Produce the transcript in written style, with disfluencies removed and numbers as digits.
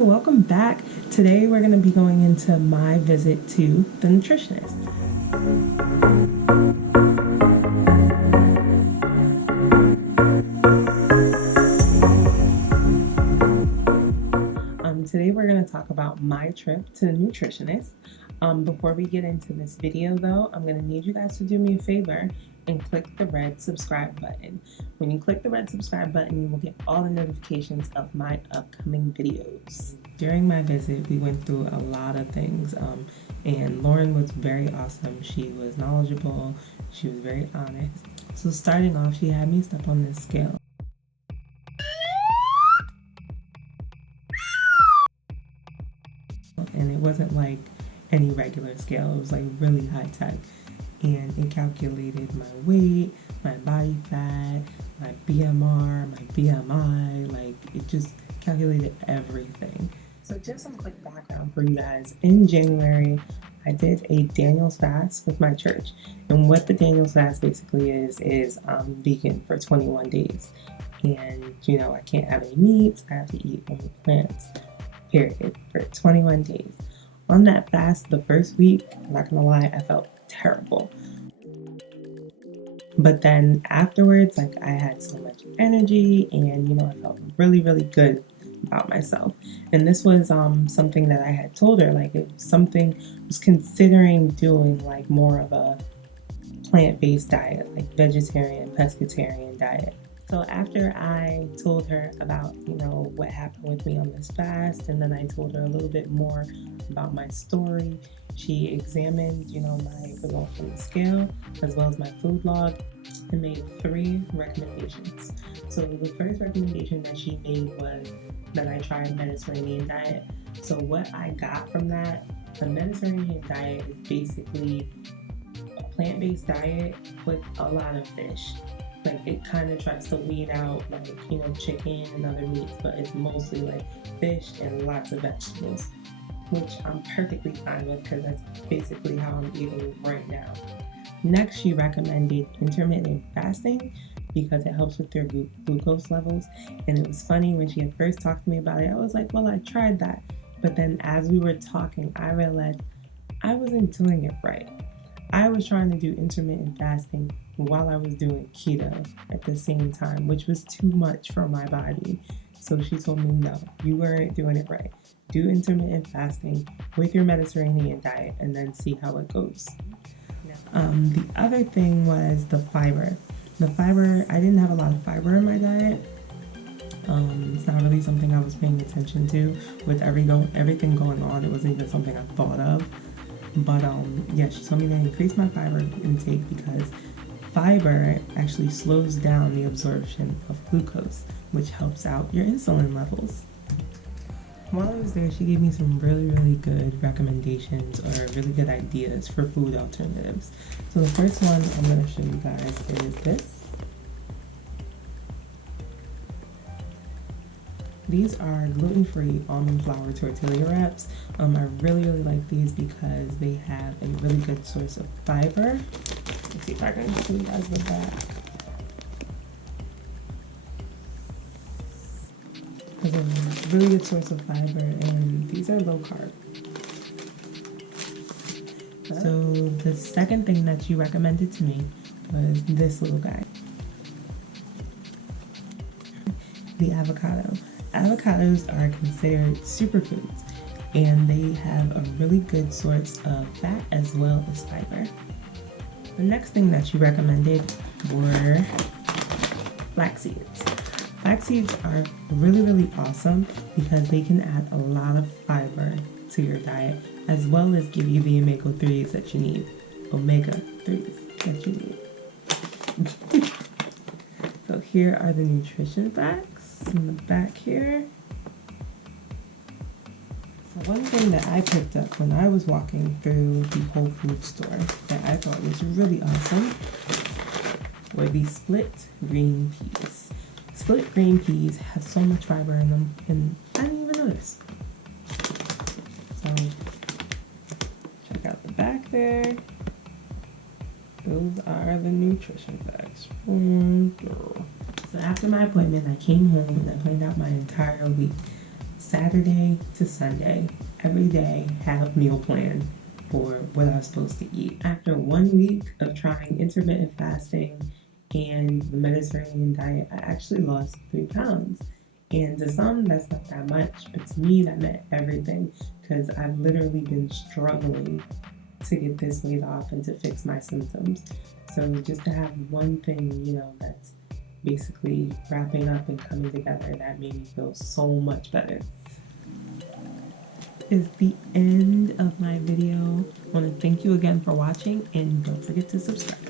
Welcome back. Today we're going to be going into my visit to the nutritionist. Today we're going to talk about my trip to the nutritionist. Before we get into this video though, I'm going to need you guys to do me a favor and click the red subscribe button. When you click the red subscribe button, you will get all the notifications of my upcoming videos. During my visit, we went through a lot of things, and Lauren was very awesome. She was knowledgeable, she was very honest. So starting off, she had me step on this scale. And it wasn't like any regular scale, it was like really high tech. And it calculated my weight, my body fat, my BMR, my BMI, like it just calculated everything. So just some quick background for you guys. In January, I did a Daniel's fast with my church. And what the Daniel's fast basically is I'm vegan for 21 days. And I can't have any meats, I have to eat only plants, period, for 21 days. On that fast, the first week, I'm not gonna lie, I felt terrible. But then afterwards, I had so much energy and, I felt really, really good about myself. And this was something that I had told her, it was something I was considering doing, more of a plant-based diet, like vegetarian, pescatarian diet. So after I told her about, what happened with me on this fast, and then I told her a little bit more about my story, she examined, my results from the scale, as well as my food log, and made 3 recommendations. So the first recommendation that she made was that I try a Mediterranean diet. So what I got from that, the Mediterranean diet is basically a plant-based diet with a lot of fish. It kind of tries to weed out chicken and other meats, but it's mostly fish and lots of vegetables, which I'm perfectly fine with because that's basically how I'm eating right now. Next, she recommended intermittent fasting because it helps with your glucose levels. And it was funny when she had first talked to me about it, I was like, well, I tried that. But then as we were talking, I realized I wasn't doing it right. I was trying to do intermittent fasting while I was doing keto at the same time, which was too much for my body. So she told me, no, you weren't doing it right. Do intermittent fasting with your Mediterranean diet and then see how it goes. The other thing was the fiber. The fiber, I didn't have a lot of fiber in my diet. It's not really something I was paying attention to with everything going on. It wasn't even something I thought of. But yeah, she told me to increase my fiber intake because fiber actually slows down the absorption of glucose, which helps out your insulin levels. While I was there, she gave me some really, really good recommendations or really good ideas for food alternatives. So the first one I'm going to show you guys is this. These are gluten-free almond flour tortilla wraps. I really, really like these because they have a really good source of fiber. Let's see if I can show you guys the back. It's a really good source of fiber, and these are low carb. So the second thing that she recommended to me was this little guy. The avocado. Avocados are considered superfoods, and they have a really good source of fat as well as fiber. The next thing that she recommended were flax seeds. Flax seeds are really, really awesome because they can add a lot of fiber to your diet as well as give you the omega-3s that you need. Omega-3s that you need. So here are the nutrition facts in the back here. So one thing that I picked up when I was walking through the Whole Foods store that I thought was really awesome were these split green peas. Split green peas have so much fiber in them, and I didn't even notice. So, check out the back there. Those are the nutrition facts. So after my appointment, I came home and I planned out my entire week. Saturday to Sunday, every day had a meal plan for what I was supposed to eat. After 1 week of trying intermittent fasting and the Mediterranean diet, I actually lost 3 pounds. And to some, that's not that much, but to me, that meant everything because I've literally been struggling to get this weight off and to fix my symptoms. So just to have one thing, that's basically wrapping up and coming together, that made me feel so much better. Is the end of my video. I want to thank you again for watching, and don't forget to subscribe.